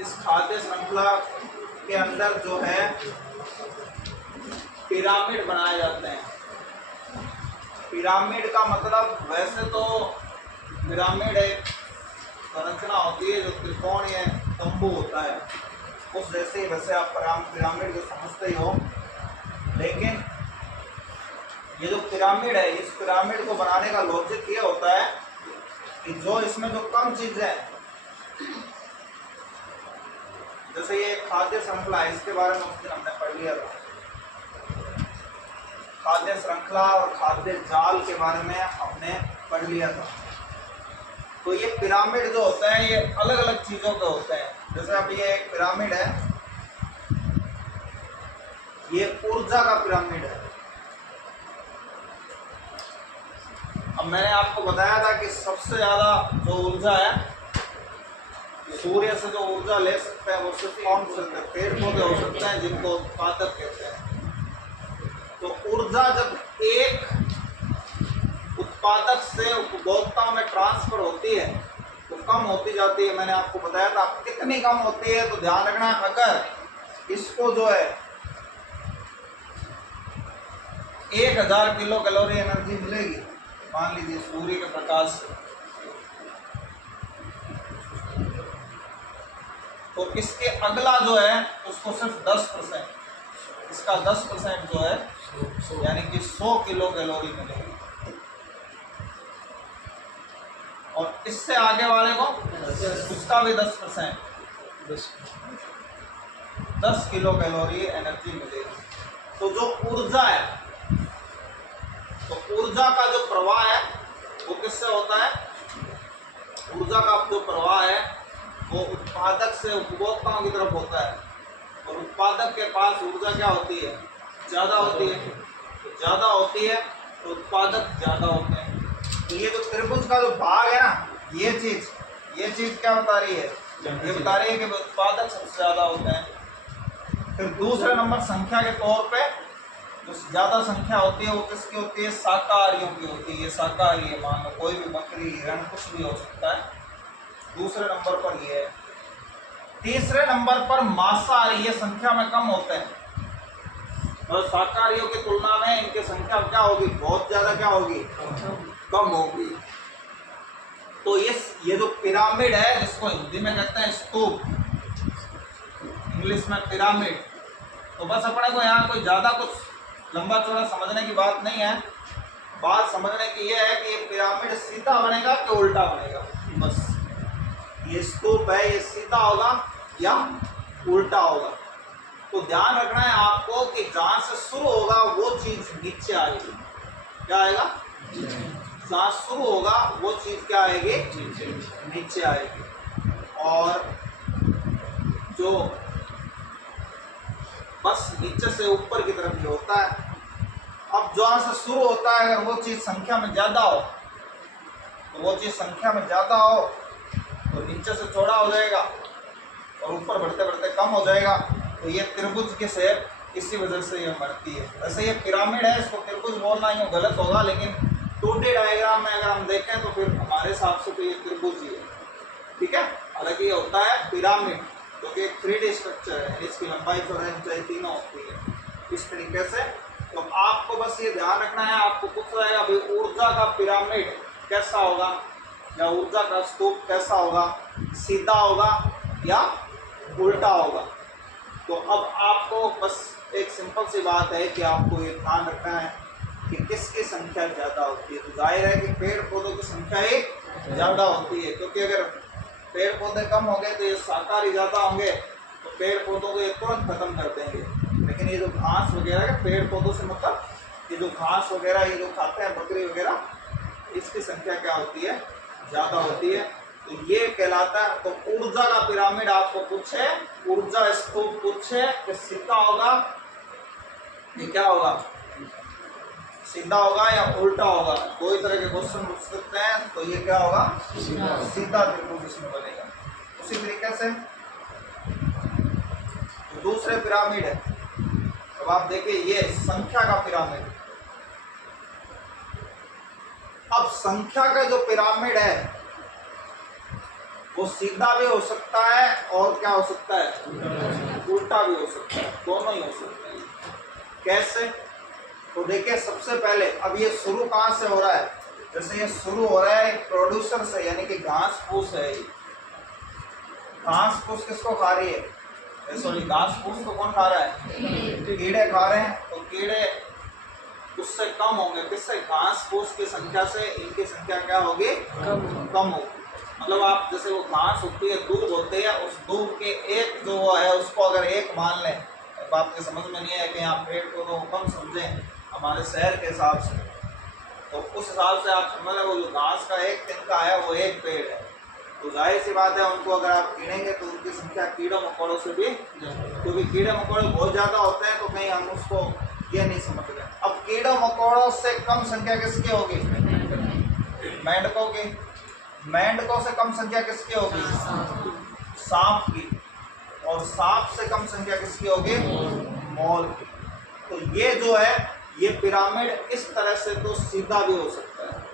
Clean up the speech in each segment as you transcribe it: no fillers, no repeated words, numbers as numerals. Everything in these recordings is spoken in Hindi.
इस खाद्य श्रृंखला के अंदर जो है पिरामिड बनाए जाते हैं। पिरामिड का मतलब वैसे तो पिरामिड एक संरचना होती है जो त्रिकोणीय तंबू होता है, उस जैसे वैसे आप पिरामिड को समझते ही हो। लेकिन ये जो पिरामिड है, इस पिरामिड को बनाने का लॉजिक ये होता है कि जो इसमें जो कम चीजें हैं, जैसे ये खाद्य श्रृंखला है, इसके बारे में उस दिन हमने पढ़ लिया था। खाद्य श्रृंखला और खाद्य जाल के बारे में हमने पढ़ लिया था। तो ये पिरामिड जो होता है ये अलग अलग चीजों के होते हैं। जैसे अब ये एक पिरामिड है, ये ऊर्जा का पिरामिड है। अब मैंने आपको बताया था कि सबसे ज्यादा जो ऊर्जा है, सूर्य से जो ऊर्जा ले सकते हैं वो सिर्फ कौन सकते हैं? पेड़ पौधे हो सकते हैं, जिनको उत्पादक कहते हैं। तो ऊर्जा जब एक उत्पादक से उपभोक्ता में ट्रांसफर होती है तो कम होती जाती है। मैंने आपको बताया था कितनी कम होती है, तो ध्यान रखना, अगर इसको जो है 1000 किलो कैलोरी एनर्जी मिलेगी, मान लीजिए सूर्य के प्रकाश से, तो इसके अगला जो है उसको सिर्फ 10%, इसका 10% जो है यानी कि 100 किलो कैलोरी मिलेगी, और इससे आगे वाले को उसका भी 10%, 10 किलो कैलोरी एनर्जी मिलेगी। तो जो ऊर्जा है, तो ऊर्जा का जो प्रवाह है वो किससे होता है? ऊर्जा का जो प्रवाह है वो उत्पादक से उपभोक्ताओं की तरफ होता है, और उत्पादक के पास ऊर्जा क्या होती है? ज़्यादा होती है। तो ज़्यादा होती है तो उत्पादक ज़्यादा होते हैं। तो ये जो त्रिभुज का जो भाग है ना, ये चीज़ क्या बता रही है? ये बता रही है कि उत्पादक सबसे ज़्यादा होते हैं। फिर दूसरे नंबर संख्या के तौर पे जो ज़्यादा संख्या होती है वो किसकी होती है? शाकाहारियों की होती है। ये शाकाहारी है, मान लो कोई भी बकरी, हिरण, कुछ भी हो सकता है। दूसरे नंबर पर ये है। तीसरे नंबर पर मांसाहारी, ये संख्या में कम होते हैं, और शाकाहारियों की तुलना में इनकी संख्या क्या होगी? बहुत ज़्यादा क्या होगी? कम होगी। तो ये जो पिरामिड है, जिसको हिंदी में कहते हैं स्तूप, इंग्लिश में पिरामिड, तो बस अपने को यहाँ कोई ज़्यादा कुछ लंबा चौड़ा समझने की बात नहीं है। बात समझने की ये है कि ये पिरामिड सीधा बनेगा कि उल्टा बनेगा, बस। ये स्तूप है, ये सीधा होगा या उल्टा होगा। तो ध्यान रखना है आपको कि जहाँ से शुरू होगा वो चीज़ नीचे आएगी। क्या आएगा? जहाँ शुरू होगा वो चीज़ क्या आएगी? नीचे आएगी। और जो बस नीचे से ऊपर की तरफ ये होता है। अब जहाँ से शुरू होता है, अगर वो चीज़ संख्या में ज़्यादा हो, तो वो चीज़ संख्या में ज़्यादा हो तो नीचे से चौड़ा हो जाएगा और ऊपर बढ़ते बढ़ते कम हो जाएगा। तो ये त्रिभुज की शेप इसी वजह से ये बढ़ती है। वैसे ये पिरामिड है, इसको त्रिभुज बोलना यूँ गलत होगा, लेकिन 2D डायग्राम में अगर हम देखें तो फिर हमारे हिसाब से तो ये त्रिभुज ही है, ठीक है। हालांकि ये होता है पिरामिड, जो कि एक 3D स्ट्रक्चर है, इसकी लंबाई चौड़ाई ऊंचाई तीनों होती है इस तरीके से। तो आपको बस ये ध्यान रखना है, आपको पूछ जाएगा भाई ऊर्जा का पिरामिड कैसा होगा, या ऊर्जा का स्तूप कैसा होगा, सीधा होगा या उल्टा होगा। तो अब आपको बस एक सिंपल सी बात है कि आपको ये ध्यान रखना है कि किसकी संख्या ज़्यादा होती है। तो जाहिर है कि पेड़ पौधों की संख्या ही ज़्यादा होती है, क्योंकि अगर पेड़ पौधे कम हो गए तो ये शाकाहारी ज़्यादा होंगे, तो पेड़ पौधों को ये तुरंत खत्म कर देंगे। लेकिन ये जो घास वगैरह है, पेड़ पौधों से मतलब ये जो घास वगैरह ये जो खाते हैं बकरी वगैरह, इसकी संख्या क्या होती है? ज़्यादा होती है। तो ये कहलाता है। तो ऊर्जा का पिरामिड आपको पूछे, ऊर्जा स्तूप पूछे कि सीधा होगा, ये क्या होगा? सीधा होगा या उल्टा होगा? दो ही तरह के क्वेश्चन पूछ सकते हैं। तो ये क्या होगा? सीधा त्रिभुज इसमें बनेगा। उसी तरीके से तो दूसरे पिरामिड है। अब आप देखिए ये संख्या का पिरामिड। अब संख्या का जो पिरामिड है वो सीधा भी हो सकता है और क्या हो सकता है, उल्टा भी हो सकता है, दोनों ही हो सकते हैं। कैसे? तो देखिए सबसे पहले अब ये शुरू कहाँ से हो रहा है, जैसे ये शुरू हो रहा है प्रोड्यूसर से, यानी कि घास फूस है। घास फूस किसको खा रही है, सॉरी घास फूस को कौन खा रहा है, कीड़े खा रहे हैं। तो कीड़े उससे कम होंगे, किससे, घास फूस की संख्या से इनकी संख्या क्या होगी, कम होगी। मतलब आप जैसे वो घास होती है, दूब होते हैं, उस दूब के एक जो वो है उसको अगर एक मान लें, बात के समझ में नहीं है कि यहाँ पेड़ को तो कम समझें हमारे शहर के हिसाब से, तो उस हिसाब से आप समझ लें वो जो घास का एक तिनका है वो एक पेड़ है। तो जाहिर सी बात है उनको अगर आप गिनेंगे तो उनकी संख्या कीड़ों मकोड़ों से भी, क्योंकि कीड़े मकोड़े बहुत ज़्यादा होते हैं तो कहीं हम उसको ये नहीं समझ रहे। अब कीड़ों मकोड़ों से कम संख्या किसकी होगी, मेंढकों की। मेंढकों से कम संख्या किसकी होगी, सांप की। और सांप से कम संख्या किसकी होगी, मोर की। तो ये जो है ये पिरामिड इस तरह से तो सीधा भी हो सकता है।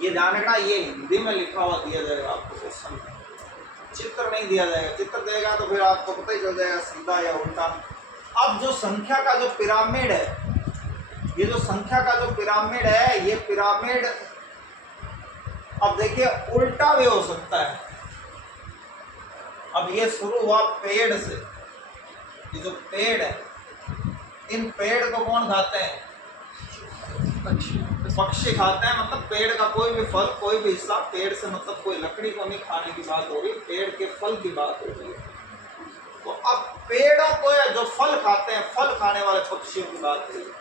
ये ध्यान रखना, ये हिंदी में लिखा हुआ दिया जाएगा आपको क्वेश्चन में, चित्र नहीं दिया जाएगा। चित्र देगा तो फिर आपको पता ही चल जाएगा सीधा या उल्टा। अब जो संख्या का जो पिरामिड है, ये जो संख्या का जो पिरामिड है, ये पिरामिड अब देखिए उल्टा भी हो सकता है। अब ये शुरू हुआ पेड़ से, ये जो पेड़ है, इन पेड़ को कौन खाते हैं, पक्षी खाते हैं। मतलब पेड़ का कोई भी फल, कोई भी हिस्सा, पेड़ से मतलब कोई लकड़ी को नहीं खाने की बात हो रही, पेड़ के फल की बात हो रही है। तो अब पेड़ों को जो फल खाते हैं, फल खाने वाले पक्षियों की बात हो रही है।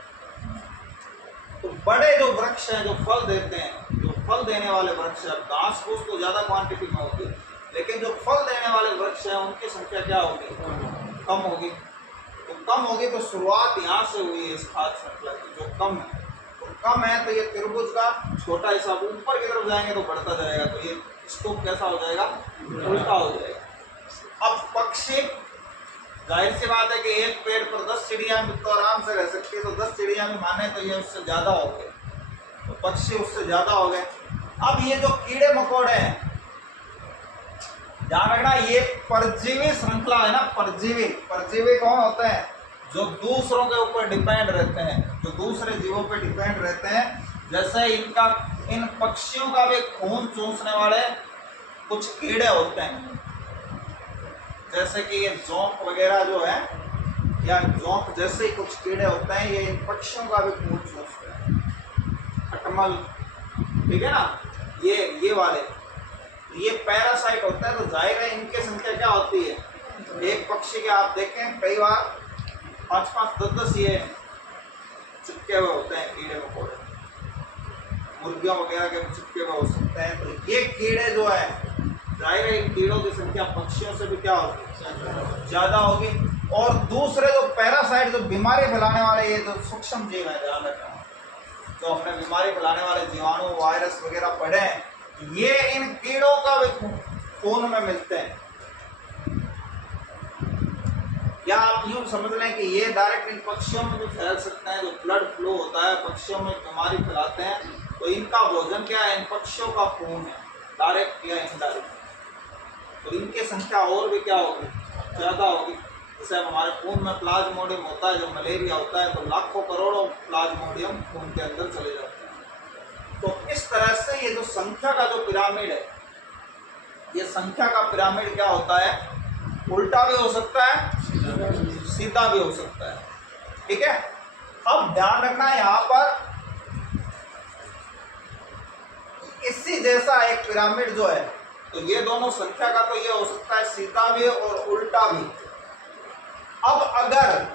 तो बड़े जो वृक्ष हैं जो फल देते हैं, जो फल देने वाले वृक्ष है, घास फूस तो ज्यादा क्वांटिटी में होती है, लेकिन जो फल देने वाले वृक्ष हैं उनकी संख्या क्या होगी, कम होगी। तो कम होगी तो शुरुआत यहाँ से हुई है इस खाद्य श्रृंखला की, जो कम है। तो कम है तो ये त्रिभुज का छोटा हिस्सा ऊपर की तरफ जाएंगे तो बढ़ता जाएगा, तो ये स्टोक कैसा हो जाएगा, उल्टा हो जाएगा। अब पक्षी, जाहिर सी बात है कि एक पेड़ पर 10 चिड़िया भी तो आराम से रह सकती है, तो 10 चिड़िया भी माने तो ये उससे ज्यादा हो गए, तो पक्षी उससे ज्यादा हो गए। अब ये जो कीड़े मकोड़े हैं, ध्यान रखना, ये परजीवी श्रृंखला है ना, परजीवी। परजीवी कौन होते हैं, जो दूसरों के ऊपर डिपेंड रहते हैं, जो दूसरे जीवों पर डिपेंड रहते हैं। जैसे इनका, इन पक्षियों का भी खून चूसने वाले कुछ कीड़े होते हैं, जैसे कि ये जोंक वगैरह जो है, या जोंक जैसे ही कुछ कीड़े होते हैं, ये इन पक्षियों का भी खून चूसते हैं। खटमल, ठीक है ना, ये वाले, ये पैरासाइट होता है। तो जाहिर है इनकी संख्या क्या होती है, एक पक्षी के आप देखें कई बार 5-5, 10-10 ये चिपके हुए होते हैं कीड़े मकोड़े, मुर्गियों वगैरह के चिपके हुए हो सकते हैं। तो ये कीड़े जो है, जाहिर है इन कीड़ों की संख्या पक्षियों से भी क्या होगी, ज्यादा होगी। और दूसरे जो पैरासाइट, जो बीमारी फैलाने वाले, ये जो सूक्ष्म जीव है, ध्यान रखना, जो हमने बीमारी फैलाने वाले जीवाणु, वायरस वगैरह पढ़े हैं, ये इन कीड़ों का भी खून में मिलते हैं। या आप यूं समझ लें कि ये डायरेक्ट इन पक्षियों में भी फैल सकते हैं, जो ब्लड फ्लो होता है, पक्षियों में बीमारी फैलाते हैं। तो इनका भोजन क्या है, इन पक्षियों का खून है, डायरेक्ट या इनडायरेक्ट। तो इनकी संख्या और भी क्या होगी, ज्यादा होगी। जैसे अब हमारे खून में प्लाज्मोडियम होता है, जब मलेरिया होता है तो लाखों करोड़ों प्लाज्मोडियम खून के अंदर चले जाते हैं। तो इस तरह से ये जो संख्या का जो पिरामिड है, ये संख्या का पिरामिड क्या होता है, उल्टा भी हो सकता है, सीधा भी हो सकता है। ठीक है, अब ध्यान रखना यहाँ पर इसी जैसा एक पिरामिड जो है, तो ये दोनों संख्या का तो ये हो सकता है सीधा भी और उल्टा भी। अब अगर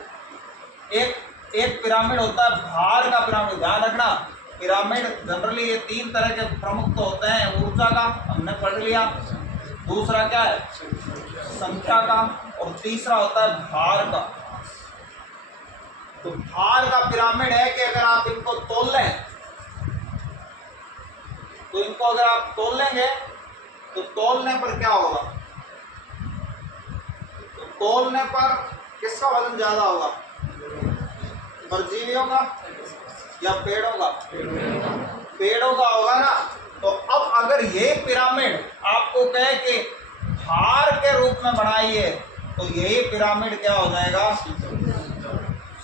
एक पिरामिड होता है भार का पिरामिड, ध्यान रखना, पिरामिड जनरली ये 3 तरह के प्रमुख तो होते हैं। ऊर्जा का हमने पढ़ लिया, दूसरा क्या है, संख्या का, और तीसरा होता है भार का। तो भार का पिरामिड है कि अगर आप इनको तोल लें, तो इनको अगर आप तोल लेंगे तो तोलने पर क्या होगा, तो तोलने पर किसका वजन ज्यादा होगा, परजीवियों का या पेड़ों का, पेड़ों का होगा ना। तो अब अगर ये पिरामिड आपको कहे कि भार के रूप में बनाइए तो यही पिरामिड क्या हो जाएगा,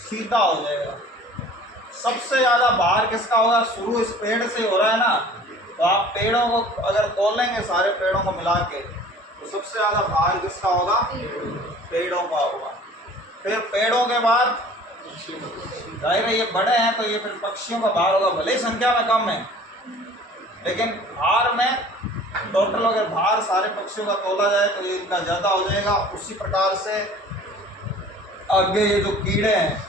सीधा हो जाएगा। सबसे ज्यादा भार किसका होगा, शुरू इस पेड़ से हो रहा है ना, तो आप पेड़ों को अगर तोलेंगे सारे पेड़ों को मिला के तो सबसे ज्यादा भार किसका होगा, पेड़ों का होगा। फिर पेड़ों के बाद जाहिर है ये बड़े हैं तो ये फिर पक्षियों का भार होगा, भले ही संख्या में कम है लेकिन भार में टोटल अगर भार सारे पक्षियों का तोला जाए तो ये इनका ज्यादा हो जाएगा। उसी प्रकार से आगे ये जो कीड़े हैं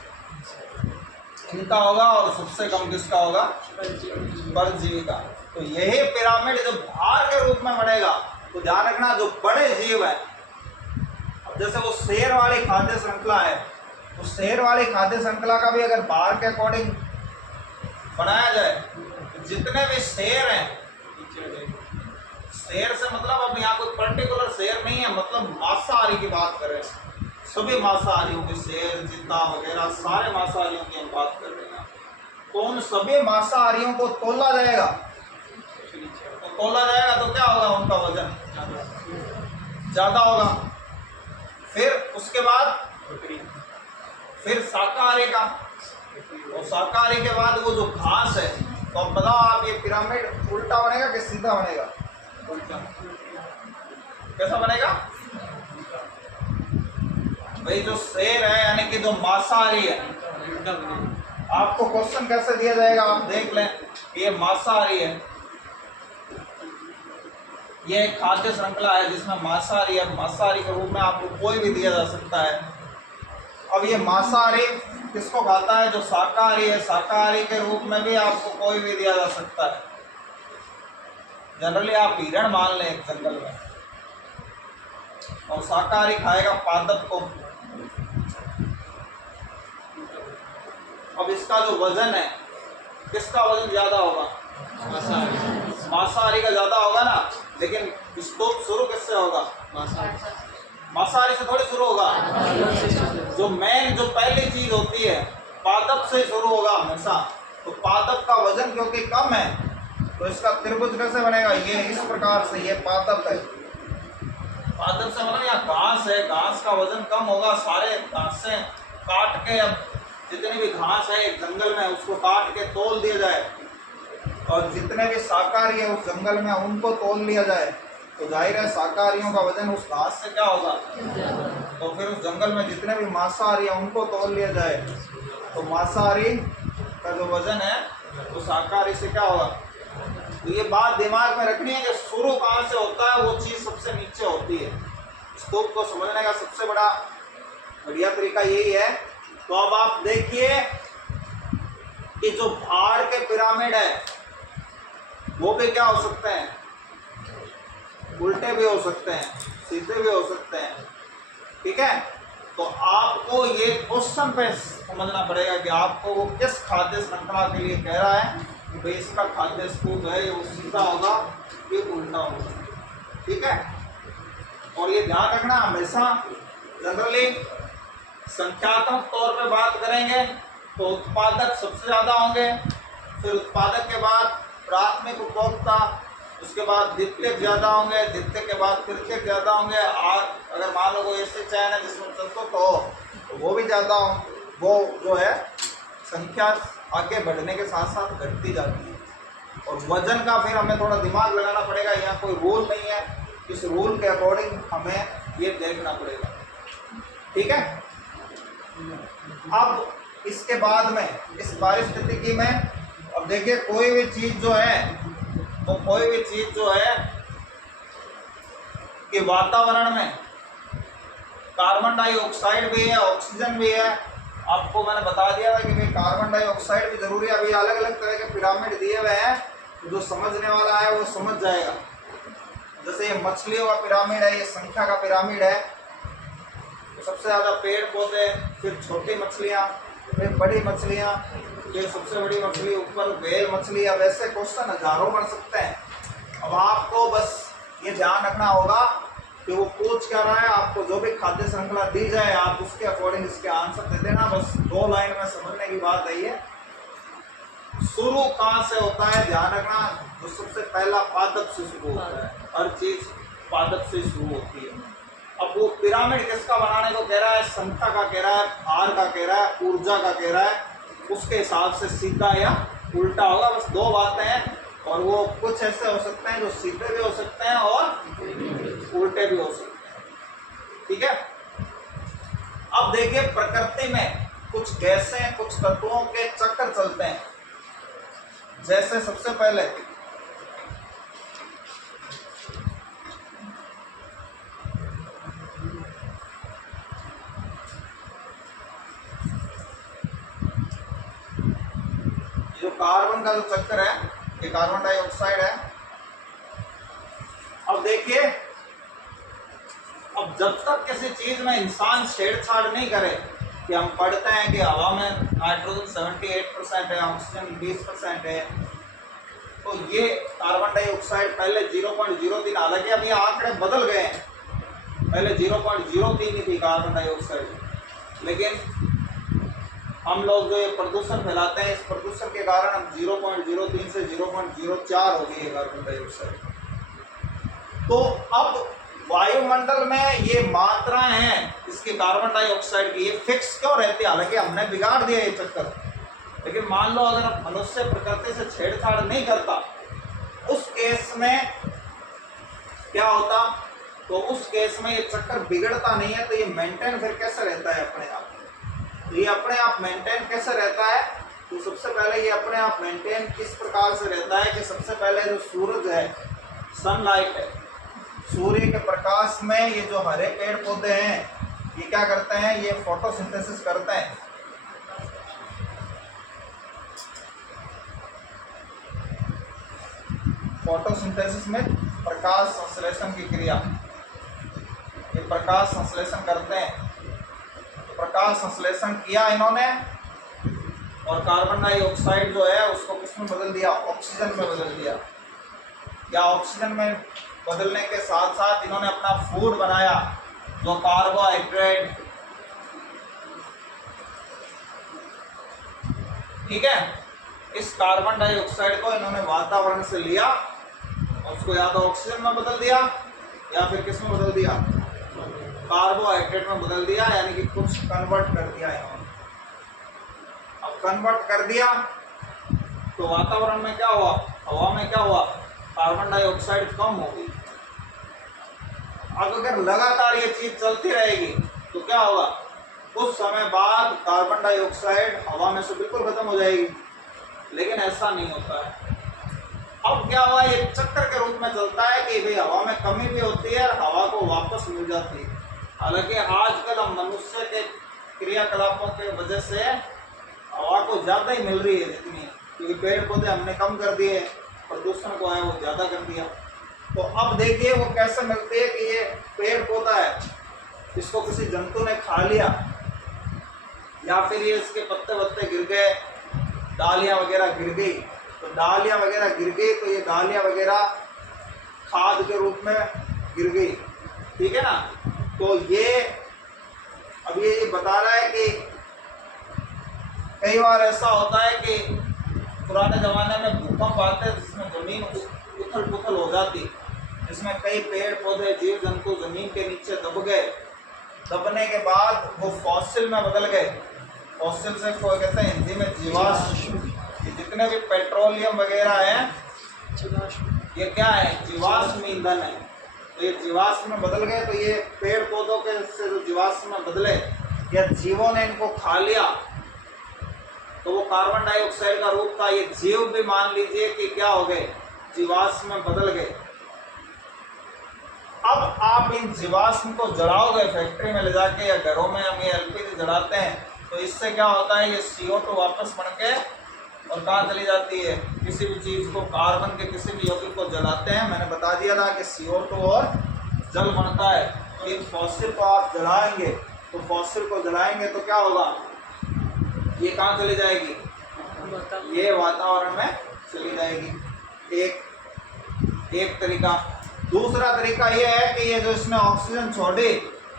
इनका होगा और सबसे कम किसका होगा, परजीवी का। तो यही पिरामिड जो भार के रूप में बढ़ेगा तो ध्यान रखना जो बड़े जीव है, अब जैसे वो शेर वाली खाद्य श्रृंखला है, तो शेर वाली खाद्य श्रृंखला का भी अगर भार के अकॉर्डिंग बनाया जाए तो जितने भी शेर हैं, शेर से मतलब अब यहाँ कोई पर्टिकुलर शेर नहीं है, मतलब मांसाहारी की बात करें, सभी मांसाहारियों के शेर चीता वगैरह सारे मांसाहारियों की हम बात कर रहे हैं, तो उन सभी मांसाहारियों को तोला जाएगा। तो तोला जाएगा तो क्या होगा, उनका वजन ज्यादा होगा। फिर उसके बाद फिर शाकाहारी का, और शाकाहारी के बाद वो जो घास है, तो अब बताओ आप ये पिरामिड उल्टा बनेगा कि सीधा बनेगा, उल्टा। कैसा बनेगा भाई, जो शेर है यानी कि जो मांसाहारी है, आपको क्वेश्चन कैसे दिया जाएगा आप देख लें, ये मांसाहारी है, ये एक खाद्य श्रृंखला है जिसमें मांसाहारी है, मांसाहारी के रूप में आपको कोई भी दिया जा सकता है। अब ये मांसाहारी किसको खाता है, जो शाकाहारी है, शाकाहारी के रूप में भी आपको कोई भी दिया जा सकता है। जनरली आप हिरण मान लें एक जंगल में, और शाकाहारी खाएगा पादप को। अब इसका जो वजन है, किसका वजन ज्यादा होगा, मांसाहारी का ज्यादा होगा ना, लेकिन स्टोप शुरू किससे होगा, मांसाहारी से थोड़ी शुरू होगा, जो मेन जो पहली चीज होती है पादप से शुरू होगा हमेशा। तो पादप का वजन क्योंकि कम है तो इसका त्रिभुज कैसे बनेगा, ये इस प्रकार से, ये पादप है, पादप से मतलब यहाँ घास है, घास का वजन कम होगा, सारे घास से काट के, अब जितनी भी घास है एक जंगल में उसको काट के तोल दिया जाए, और जितने भी शाकाहारी है उस जंगल में उनको तोल लिया जाए, तो जाहिर है शाकाहारियों का वजन उस घास से क्या होगा, तो फिर उस जंगल में जितने भी मांसाहारी है उनको तोल लिया जाए, तो मांसाहारी का जो वजन है वो शाकाहारी से क्या होगा। तो ये बात दिमाग में रखनी है कि शुरू कहाँ से होता है, वो चीज़ सबसे नीचे होती है। स्तूप को समझने का सबसे बड़ा बढ़िया तरीका यही है। तो अब आप देखिए कि जो भार के पिरामिड है वो भी क्या हो सकते हैं, उल्टे भी हो सकते हैं, सीधे भी हो सकते हैं, ठीक है। तो आपको ये क्वेश्चन पे समझना पड़ेगा कि आपको वो किस खाद्य श्रृंखला के लिए कह रहा है कि भाई इसका खाद्य स्तूप है ये सीधा होगा, ये उल्टा होगा, ठीक है। और ये ध्यान रखना हमेशा, जनरली संख्यात्मक तौर पे बात करेंगे तो उत्पादक सबसे ज़्यादा होंगे, फिर उत्पादक के बाद प्राथमिक उपभोक्ता, उसके बाद द्वितीयक ज़्यादा होंगे, द्वितीयक के बाद तृतीयक ज़्यादा होंगे, और अगर मान लो कोई ऐसे चयन है जिसमें चतुर्थ हो तो वो भी ज़्यादा हो। वो जो है संख्या आगे बढ़ने के साथ साथ घटती जाती है। और वजन का फिर हमें थोड़ा दिमाग लगाना पड़ेगा, यहाँ कोई रूल नहीं है, इस रूल के अकॉर्डिंग हमें ये देखना पड़ेगा, ठीक है। अब इसके बाद में इस पारिस्थितिकी में अब देखिए कोई भी चीज़ जो है, तो कोई भी चीज़ जो है कि वातावरण में कार्बन डाइऑक्साइड भी है, ऑक्सीजन भी है। आपको मैंने बता दिया था कि भाई कार्बन डाइऑक्साइड भी जरूरी है। अभी अलग अलग तरह के पिरामिड दिए हुए हैं, तो जो समझने वाला है वो समझ जाएगा। जैसे ये मछलियों का पिरामिड है, ये संख्या का पिरामिड है, तो सबसे ज़्यादा पेड़ पौधे, फिर छोटी मछलियाँ, फिर बड़ी मछलियाँ, फिर सबसे बड़ी मछली ऊपर व्हेल मछली। अब ऐसे क्वेश्चन हजारों बन सकते हैं। अब आपको बस ये ध्यान रखना होगा कि वो पूछ क्या रहा है, आपको जो भी खाद्य श्रृंखला दी जाए आप उसके अकॉर्डिंग इसके आंसर दे देना। बस 2 लाइन में समझने की बात है ये। शुरू कहाँ से होता है, ध्यान रखना, जो सबसे पहला पादप से शुरू होता है, हर चीज पादप से शुरू होती है। अब वो पिरामिड किसका बनाने को कह रहा है, संख्या का कह रहा है, भार का कह रहा है, ऊर्जा का कह रहा है, उसके हिसाब से सीधा या उल्टा होगा। बस दो बातें हैं, और वो कुछ ऐसे हो सकते हैं जो सीधे भी हो सकते हैं और उल्टे भी हो सकते हैं, ठीक है। अब देखिए प्रकृति में कुछ गैसें, कुछ तत्वों के चक्कर चलते हैं। जैसे सबसे पहले जो कार्बन का जो चक्कर है, ये कार्बन डाइऑक्साइड है। अब देखिए, अब जब तक किसी चीज में इंसान छेड़छाड़ नहीं करे, कि हम पढ़ते हैं कि हवा में नाइट्रोजन 78% है, ऑक्सीजन 20% है, तो ये कार्बन डाइऑक्साइड पहले 0.03, हालांकि अब ये आंकड़े बदल गए हैं, पहले 0.03 ही थी कार्बन डाइऑक्साइड, लेकिन हम लोग जो ये प्रदूषण फैलाते हैं, इस प्रदूषण के कारण अब 0.03 से 0.04 हो गई है कार्बन डाइऑक्साइड। तो अब वायुमंडल में ये मात्राएं हैं इसकी कार्बन डाइऑक्साइड की, ये फिक्स क्यों रहती है, हालांकि हमने बिगाड़ दिया ये चक्कर, लेकिन मान लो अगर अब मनुष्य प्रकृति से छेड़छाड़ नहीं करता, उस केस में क्या होता, तो उस केस में ये चक्कर बिगड़ता नहीं है, तो ये मेंटेन फिर कैसे रहता है अपने आप। तो ये अपने आप मेंटेन कैसे रहता है, तो सबसे पहले ये अपने आप मेंटेन किस प्रकार से रहता है कि सबसे पहले जो सूरज है, सनलाइट है, सूर्य के प्रकाश में ये जो हरे पेड़ पौधे हैं, ये क्या करते हैं, ये फोटोसिंथेसिस करते हैं। फोटोसिंथेसिस में प्रकाश संश्लेषण की क्रिया, ये प्रकाश संश्लेषण करते हैं। तो प्रकाश संश्लेषण किया इन्होंने, और कार्बन डाइऑक्साइड जो है उसको किसमें बदल दिया, ऑक्सीजन में बदल दिया। या ऑक्सीजन में बदलने के साथ साथ इन्होंने अपना फूड बनाया, जो कार्बोहाइड्रेट, ठीक है। इस कार्बन डाइऑक्साइड को इन्होंने वातावरण से लिया, उसको या तो ऑक्सीजन में बदल दिया या फिर किस में बदल दिया, कार्बोहाइड्रेट में बदल दिया, यानी कि कुछ कन्वर्ट कर दिया इन्होंने। अब कन्वर्ट कर दिया तो वातावरण में क्या हुआ, हवा में क्या हुआ, कार्बन डाइऑक्साइड कम हो गई। अब अगर लगातार ये चीज चलती रहेगी तो क्या होगा, कुछ समय बाद कार्बन डाइऑक्साइड हवा में से बिल्कुल खत्म हो जाएगी, लेकिन ऐसा नहीं होता है। अब क्या हुआ, ये चक्कर के रूप में चलता है कि भाई हवा में कमी भी होती है और हवा को वापस मिल जाती है। हालांकि आजकल हम मनुष्य के क्रियाकलापों के वजह से हवा को ज़्यादा ही मिल रही है जितनी, क्योंकि पेड़ पौधे हमने कम कर दिए, प्रदूषण को है वो ज़्यादा कर दिया। तो अब देखिए वो कैसे मिलती है कि ये पेड़ पौधा है, इसको किसी जंतु ने खा लिया, या फिर ये इसके पत्ते वत्ते गिर गए, डालियाँ वगैरह गिर गई, तो डालियाँ वगैरह गिर गई तो ये डालियाँ वगैरह खाद के रूप में गिर गई, ठीक है ना। तो ये अब ये बता रहा है कि कई बार ऐसा होता है कि पुराने ज़माने में भूकंप आते हैं जिसमें ज़मीन उथल पुथल हो जाती, जिसमें कई पेड़ पौधे जीव जंतु ज़मीन के नीचे दब गए, दबने के बाद वो फॉसिल में बदल गए। फॉसिल से कोई कहते हैं हिंदी में जीवाश्म, ये जितने भी पेट्रोलियम वगैरह हैं ये क्या है, जीवाश्म ईंधन है। तो ये जीवाश्म में बदल गए, तो ये पेड़ पौधों के से जो जीवाश्म में बदले या जीवों ने इनको खा लिया, तो वो कार्बन डाइऑक्साइड का रूप था। ये जीव भी मान लीजिए कि क्या हो गए, जीवाश्म में बदल गए। अब आप इन जीवाश्म को जलाओगे फैक्ट्री में ले जाके, या घरों में हम ये एलपीजी जलाते हैं, तो इससे क्या होता है, ये CO2 वापस बन के और कहाँ चली जाती है, किसी भी चीज़ को, कार्बन के किसी भी यौगिक को जलाते हैं, मैंने बता दिया था कि CO2 और जल बनता है। तो इन फॉसिल को आप जलाएंगे, तो फॉसिल को जलाएंगे तो क्या होगा, ये कहाँ चली जाएगी, ये वातावरण में चली जाएगी। एक तरीका। दूसरा तरीका ये है कि ये जो इसने ऑक्सीजन छोड़ी,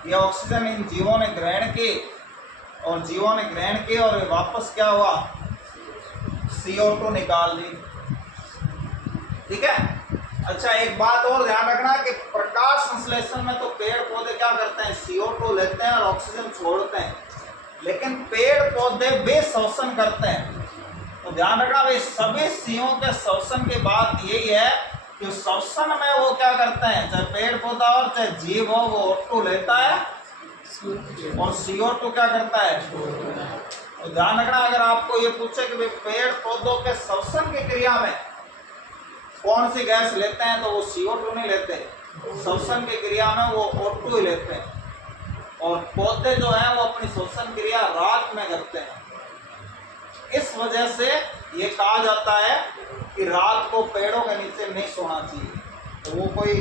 ये ऑक्सीजन इन जीवों ने ग्रहण की, और जीवों ने ग्रहण की और वापस क्या हुआ, CO2 निकाल दी। ठीक है। अच्छा, एक बात और ध्यान रखना कि प्रकाश संश्लेषण में तो पेड़ पौधे क्या करते हैं, CO2 लेते हैं और ऑक्सीजन छोड़ते हैं, लेकिन पेड़ पौधे भी शोषण करते हैं। तो ध्यान रखना भाई, सभी सीओ के शोषण की बात यही है कि शोषण में वो क्या करते हैं, चाहे पेड़ पौधा हो चाहे जीव हो, वो O2 लेता है और CO2 क्या करता है। तो ध्यान रखना, अगर आपको ये पूछे कि भाई पेड़ पौधों के शोषण की क्रिया में कौन सी गैस लेते हैं, तो वो CO2 नहीं लेते, शोषण की क्रिया में वो O2 ही लेते हैं। और पौधे जो हैं वो अपनी शोषण क्रिया रात में करते हैं। इस वजह से ये कहा जाता है कि रात को पेड़ों के नीचे नहीं सोना चाहिए। तो वो कोई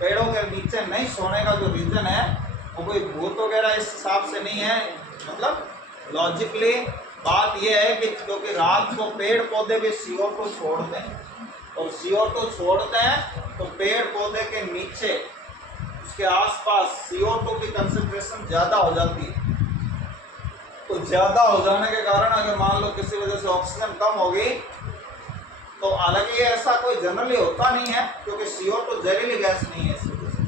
पेड़ों के नीचे नहीं सोने का जो रीजन है वो कोई भूत वगैरह इस हिसाब से नहीं है, मतलब लॉजिकली बात ये है कि क्योंकि रात को पेड़ पौधे भी CO2 छोड़ते हैं, और CO2 छोड़ते हैं तो पेड़ पौधे के नीचे उसके आसपास CO2 की कंसंट्रेशन ज़्यादा हो जाती है। तो ज़्यादा हो जाने के कारण अगर मान लो किसी वजह से ऑक्सीजन कम हो गई, तो हालांकि ये ऐसा कोई जनरली होता नहीं है क्योंकि CO2 जहरीली गैस नहीं है, इस वजह से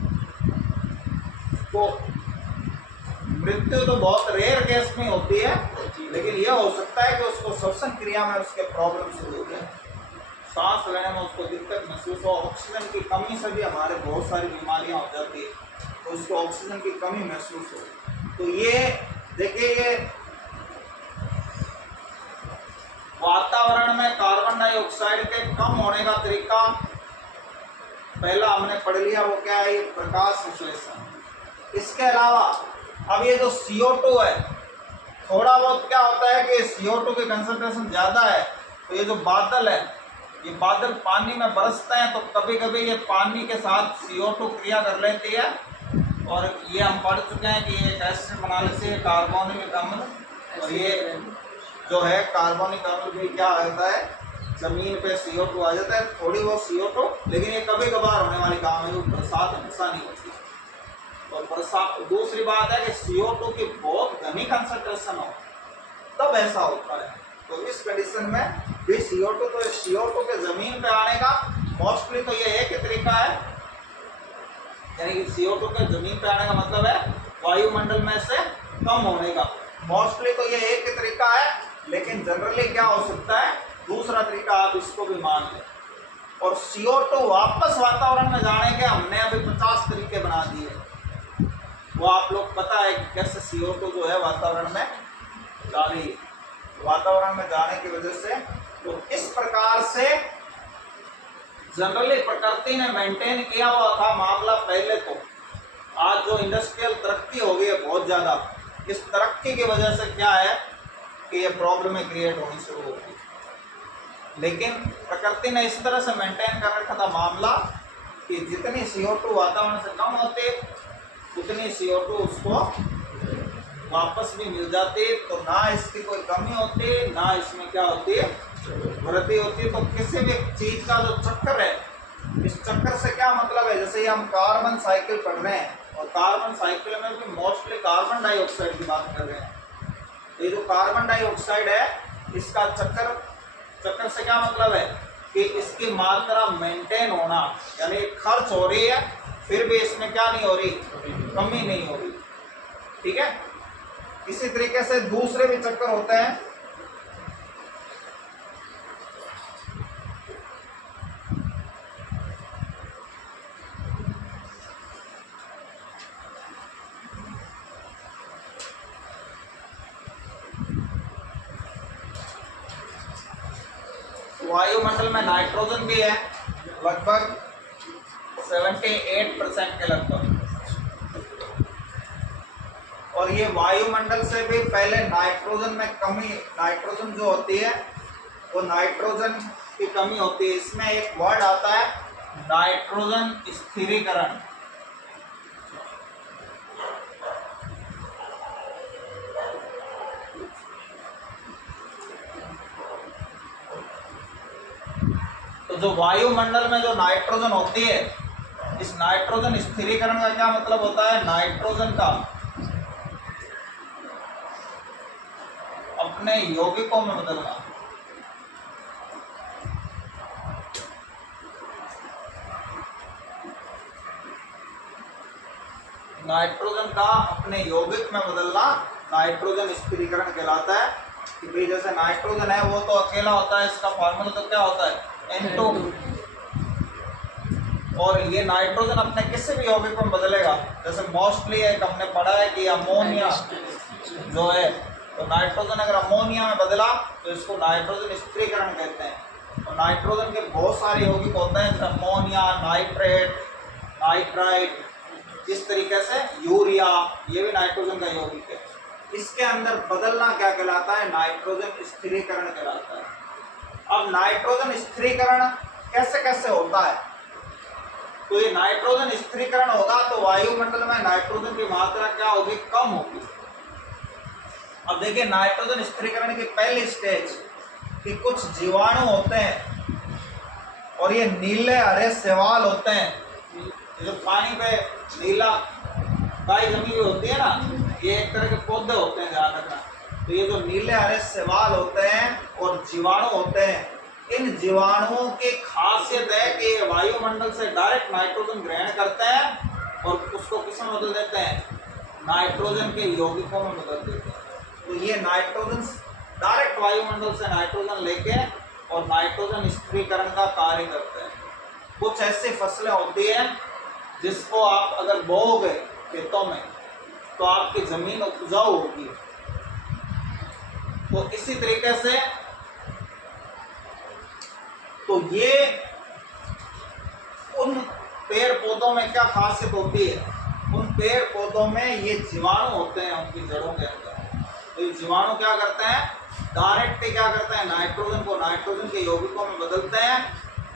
तो मृत्यु तो बहुत रेयर केस में होती है, लेकिन यह हो सकता है कि उसको श्वसन क्रिया में उसके प्रॉब्लम शुरू हो जाए, सांस लेने में उसको दिक्कत महसूस हो। ऑक्सीजन की कमी से भी हमारे बहुत सारी बीमारियां हो जाती है, तो उसको ऑक्सीजन की कमी महसूस हो। तो ये देखिए, ये वातावरण में कार्बन डाइऑक्साइड के कम होने का तरीका पहला हमने पढ़ लिया, वो क्या है, ये प्रकाश संश्लेषण। इसके अलावा अब ये जो CO2 है, थोड़ा बहुत क्या होता है कि CO2 की कंसंट्रेशन ज़्यादा है, तो ये जो बादल है, ये बादल पानी में बरसते हैं, तो कभी कभी ये पानी के साथ CO2 क्रिया कर लेती है, और ये हम पढ़ चुके हैं कि ये एसिड बना लेती है, कार्बोनिक अम्ल। और ये जो है कार्बोनिक अम्ल भी क्या होता है, जमीन पे CO2 आ जाता है, थोड़ी बहुत CO2, लेकिन ये कभी कभार होने वाली काम है, वो बरसात हमेशा नहीं होती। और बरसात, दूसरी बात है कि CO2 की बहुत घनी कंसंट्रेशन हो तब ऐसा होता है। तो इस कंडीशन में भी CO2, तो CO2 के जमीन पे आने का मोस्टली तो ये एक ही तरीका है, यानी कि CO2 के जमीन पे आने का मतलब है वायुमंडल में से कम होने का। मोस्टली तो ये एक ही तरीका है, लेकिन जनरली क्या हो सकता है, दूसरा तरीका आप इसको भी मान लें। और CO2 वापस वातावरण में जाने के हमने अभी 50 तरीके बना दिए, वो आप लोग पता है कि कैसे CO2 जो है वातावरण में जाने, वातावरण में जाने की वजह से। तो इस प्रकार से जनरली प्रकृति ने मेंटेन किया हुआ था मामला पहले। तो आज जो इंडस्ट्रियल तरक्की हो गई है बहुत ज़्यादा, इस तरक्की की वजह से क्या है कि ये प्रॉब्लम क्रिएट होनी शुरू हो गई, लेकिन प्रकृति ने इस तरह से मेंटेन कर रखा था मामला कि जितनी CO2 वातावरण से कम होती उतनी CO2 उसको वापस भी मिल जाती, तो ना इसकी कोई कमी होती ना इसमें क्या होती है, वृद्धि होती। तो किसी भी चीज का जो चक्कर है, इस चक्कर से क्या मतलब है, जैसे हम कार्बन साइकिल पढ़ रहे हैं, और कार्बन साइकिल में भी मोस्टली कार्बन डाइऑक्साइड की बात कर रहे हैं। ये जो कार्बन डाइऑक्साइड है, इसका चक्कर से क्या मतलब है कि इसकी मात्रा मेंटेन होना, यानी खर्च हो रही है फिर भी इसमें क्या नहीं हो रही, कमी नहीं हो रही। ठीक है। इसी तरीके से दूसरे भी चक्कर होते हैं। वायुमंडल में नाइट्रोजन भी है लगभग 78% के लगभग, और ये वायुमंडल से भी पहले नाइट्रोजन में कमी, नाइट्रोजन जो होती है वो नाइट्रोजन की कमी होती है। इसमें एक वर्ड आता है नाइट्रोजन स्थिरीकरण। तो जो वायुमंडल में जो नाइट्रोजन होती है, इस नाइट्रोजन स्थिरीकरण का क्या मतलब होता है, नाइट्रोजन का अपने यौगिकों में बदलना। नाइट्रोजन का अपने यौगिक में बदलना नाइट्रोजन स्थिरीकरण कहलाता है। कि भाई जैसे नाइट्रोजन है वो तो अकेला होता है, इसका फॉर्मूला तो क्या होता है N2, और ये नाइट्रोजन अपने किसी भी यौगिक में बदलेगा। जैसे मोस्टली एक हमने पढ़ा है कि अमोनिया जो है, तो नाइट्रोजन अगर अमोनिया में बदला तो इसको नाइट्रोजन स्थिरीकरण कहते हैं। और नाइट्रोजन के बहुत सारे यौगिक होते हैं, जैसे अमोनिया, नाइट्रेट, नाइट्राइट, इस तरीके से यूरिया, ये भी नाइट्रोजन का यौगिक है। इसके अंदर बदलना क्या कहलाता है, नाइट्रोजन स्थिरीकरण कहलाता है। अब नाइट्रोजन स्थिरीकरण कैसे कैसे होता है, तो ये नाइट्रोजन स्थिरीकरण होगा तो वायुमंडल में नाइट्रोजन की मात्रा क्या होगी, कम होगी। अब देखिए नाइट्रोजन स्थिरीकरण की पहली स्टेज कि कुछ जीवाणु होते हैं और ये नीले हरे शैवाल होते हैं, जो पानी पे नीला गाय जमी हुई होती है ना, ये एक तरह के पौधे होते हैं, ध्यान रखना। तो ये जो नीले हरे शैवाल होते हैं और जीवाणु होते हैं, इन जीवाणुओं की खासियत है कि ये वायुमंडल से डायरेक्ट नाइट्रोजन ग्रहण करते हैं और उसको किसमें बदल देते हैं, नाइट्रोजन के यौगिकों में बदल देते हैं। तो ये नाइट्रोजन डायरेक्ट वायुमंडल से नाइट्रोजन लेके और नाइट्रोजन स्थिरीकरण का कार्य करते हैं। कुछ ऐसी फसलें होती हैं जिसको आप अगर बोओगे खेतों में तो आपकी जमीन उपजाऊ होगी। तो इसी तरीके से तो ये उन पेड़ पौधों में क्या खासियत होती है, उन पेड़ पौधों में ये जीवाणु होते हैं उनकी जड़ों के अंदर। तो ये जीवाणु क्या करते हैं, डायरेक्ट क्या करते हैं, नाइट्रोजन को नाइट्रोजन के यौगिकों में बदलते हैं,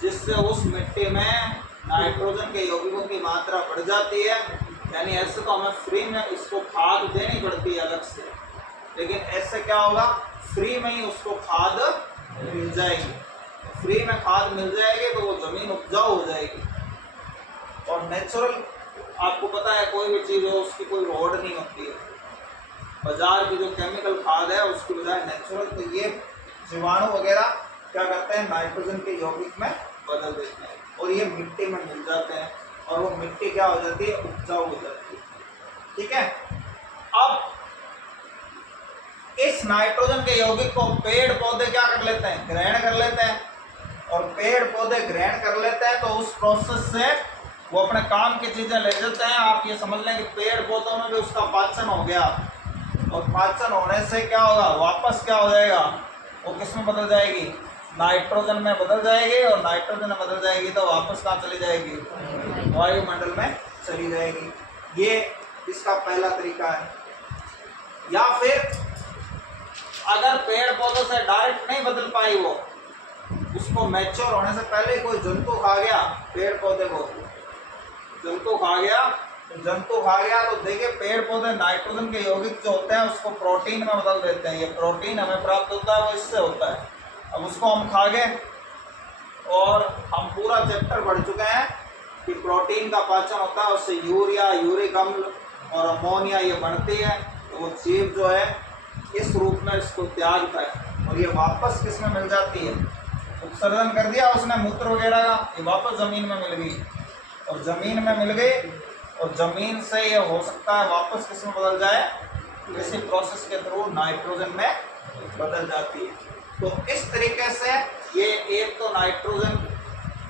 जिससे उस मिट्टी में नाइट्रोजन के यौगिकों की मात्रा बढ़ जाती है। यानी ऐसे तो हमें फ्री में इसको खाद देनी पड़ती है अलग से, लेकिन ऐसे क्या होगा, फ्री में ही उसको खाद मिल जाएगी। फ्री में खाद मिल जाएगी तो वो जमीन उपजाऊ हो जाएगी। और नेचुरल, आपको पता है कोई भी चीज़ हो उसकी कोई होड़ नहीं होती है। बाजार की जो केमिकल खाद है उसकी बजाय नेचुरल, तो ये जीवाणु वगैरह क्या करते हैं, नाइट्रोजन के यौगिक में बदल देते हैं और ये मिट्टी में मिल जाते हैं और वो मिट्टी क्या हो जाती है, उपजाऊ हो जाती है। ठीक है। अब इस नाइट्रोजन के यौगिक को पेड़ पौधे क्या कर लेते हैं, ग्रहण कर लेते हैं। और पेड़ पौधे ग्रहण कर लेते हैं तो उस प्रोसेस से वो अपने काम की चीजें ले जाते हैं। आप ये समझ लें कि पेड़ पौधों में भी उसका पाचन हो गया, और पाचन होने से क्या होगा, वापस क्या हो जाएगा, वो किस में बदल जाएगी, नाइट्रोजन में बदल जाएगी। और नाइट्रोजन में बदल जाएगी तो वापस कहाँ चली जाएगी, वायुमंडल में चली जाएगी। ये इसका पहला तरीका है। या फिर अगर पेड़ पौधों से डायरेक्ट नहीं बदल पाई, वो उसको मैच्योर होने से पहले कोई जंतु खा गया, पेड़ पौधे को जंतु खा गया, तो देखिए पेड़ पौधे नाइट्रोजन के यौगिक जो होते हैं उसको प्रोटीन में बदल देते हैं। ये प्रोटीन हमें प्राप्त होता है वो इससे होता है। अब उसको हम खा गए और हम पूरा चैप्टर पढ़ चुके हैं कि प्रोटीन का पाचन होता है, उससे यूरिया, यूरिक अम्ल और अमोनिया ये बनती है। तो वो जीव जो है इस रूप में इसको त्यागता है और ये वापस किस में मिल जाती है, उत्सर्जन कर दिया उसने मूत्र वगैरह का, ये वापस ज़मीन में मिल गई। और ज़मीन में मिल गई और ज़मीन से ये हो सकता है वापस किस में बदल जाए, किसी प्रोसेस के थ्रू नाइट्रोजन में बदल जाती है। तो इस तरीके से ये एक तो नाइट्रोजन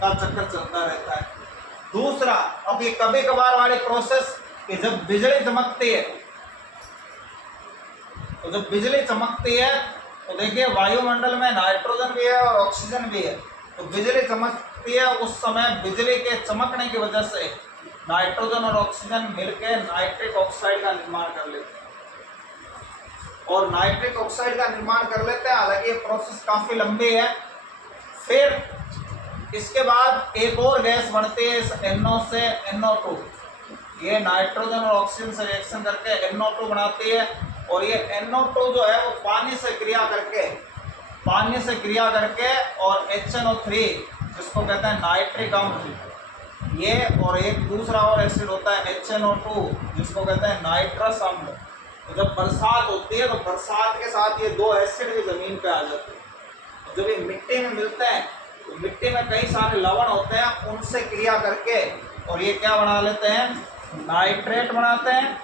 का चक्कर चलता रहता है। दूसरा, अब ये कभी कभार वाली प्रोसेस कि जब बिजली चमकती है, तो जब बिजली चमकती है तो देखिए वायुमंडल में नाइट्रोजन भी है और ऑक्सीजन भी है। तो बिजली चमकती है, उस समय बिजली के चमकने की वजह से नाइट्रोजन और ऑक्सीजन मिलकर नाइट्रिक ऑक्साइड का निर्माण कर लेते हैं और नाइट्रिक ऑक्साइड का निर्माण कर लेते हैं। हालांकि ये प्रोसेस काफ़ी लंबी है। फिर इसके बाद एक और गैस बनती है इस NO से NO2। ये नाइट्रोजन और ऑक्सीजन से रिएक्शन करके NO2 बनाती है और ये NO2 जो है वो पानी से क्रिया करके और HNO3 जिसको कहते हैं नाइट्रिक अम्ल, ये और एक दूसरा और एसिड होता है HNO2 जिसको कहते हैं नाइट्रस अम्ल। तो जब बरसात होती है तो बरसात के साथ ये दो एसिड भी ज़मीन पे आ जाते हैं। जब ये मिट्टी में मिलते हैं तो मिट्टी में कई सारे लवण होते हैं, उनसे क्रिया करके और ये क्या बना लेते हैं, नाइट्रेट बनाते हैं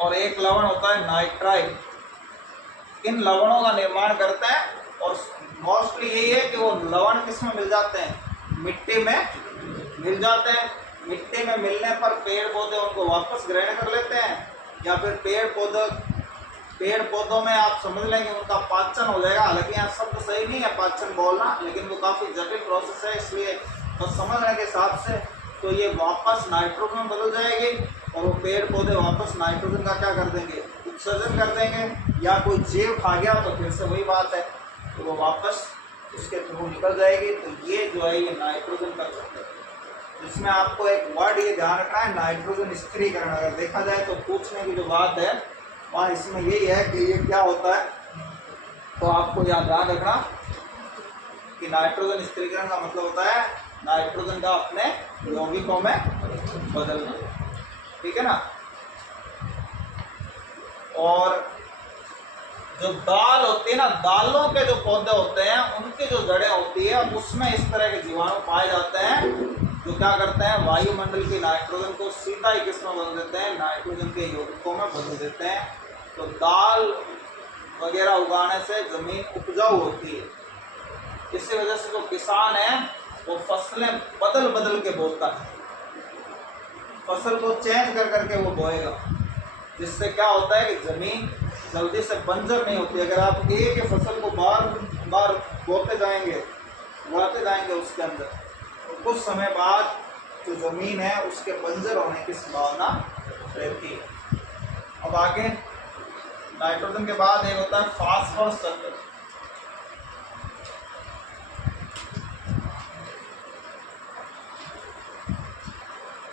और एक लवण होता है नाइट्राइट। इन लवणों का निर्माण करते हैं और मोस्टली यही है कि वो लवण किस में मिल जाते हैं, मिट्टी में मिल जाते हैं। मिट्टी में मिलने पर पेड़ पौधे उनको वापस ग्रहण कर लेते हैं, या फिर पेड़ पौधों में आप समझ लेंगे उनका पाचन हो जाएगा। हालांकि यहाँ शब्द सही नहीं है पाचन बोलना, लेकिन वो काफ़ी जटिल प्रोसेस है, इसलिए बस समझने के हिसाब से तो ये वापस नाइट्रोजन में बदल जाएगी और वो पेड़ पौधे वापस नाइट्रोजन का क्या कर देंगे, उत्सर्जन कर देंगे। या कोई जीव खा गया तो फिर से वही बात है, तो वो वापस उसके थ्रू निकल जाएगी। तो ये जो है ये नाइट्रोजन का चक्र है। इसमें आपको एक वर्ड ये ध्यान रखना है, नाइट्रोजन स्थिरीकरण। अगर देखा जाए तो पूछने की जो बात है वहाँ इसमें यही है कि ये क्या होता है, तो आपको यहाँ ध्यान रखना कि नाइट्रोजन स्थिरीकरण का मतलब होता है नाइट्रोजन का अपने यौगिकों में बदलना, ठीक है ना। और जो दाल होती है ना, दालों के जो पौधे होते हैं उनकी जो जड़ें होती है उसमें इस तरह के जीवाणु पाए जाते हैं जो क्या करते हैं, वायुमंडल के नाइट्रोजन को सीधा ही किस में बदल देते हैं, नाइट्रोजन के यौगिकों में बदल देते हैं। तो दाल वगैरह उगाने से जमीन उपजाऊ होती है। इसी वजह से जो किसान है वो फसलें बदल बदल के बोता है, फसल को चेंज कर करके वो बोएगा, जिससे क्या होता है कि जमीन जल्दी से बंजर नहीं होती। अगर आप एक ही फसल को बार बार बोते जाएंगे उसके अंदर, तो कुछ समय बाद जो जमीन है उसके बंजर होने की संभावना रहती है। अब आगे नाइट्रोजन के बाद एक होता है फास्फोरस चक्र।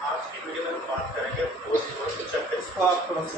आज की वीडियो में हम बात करेंगे फास्फोरस चक्र। इसको आप थोड़ा सा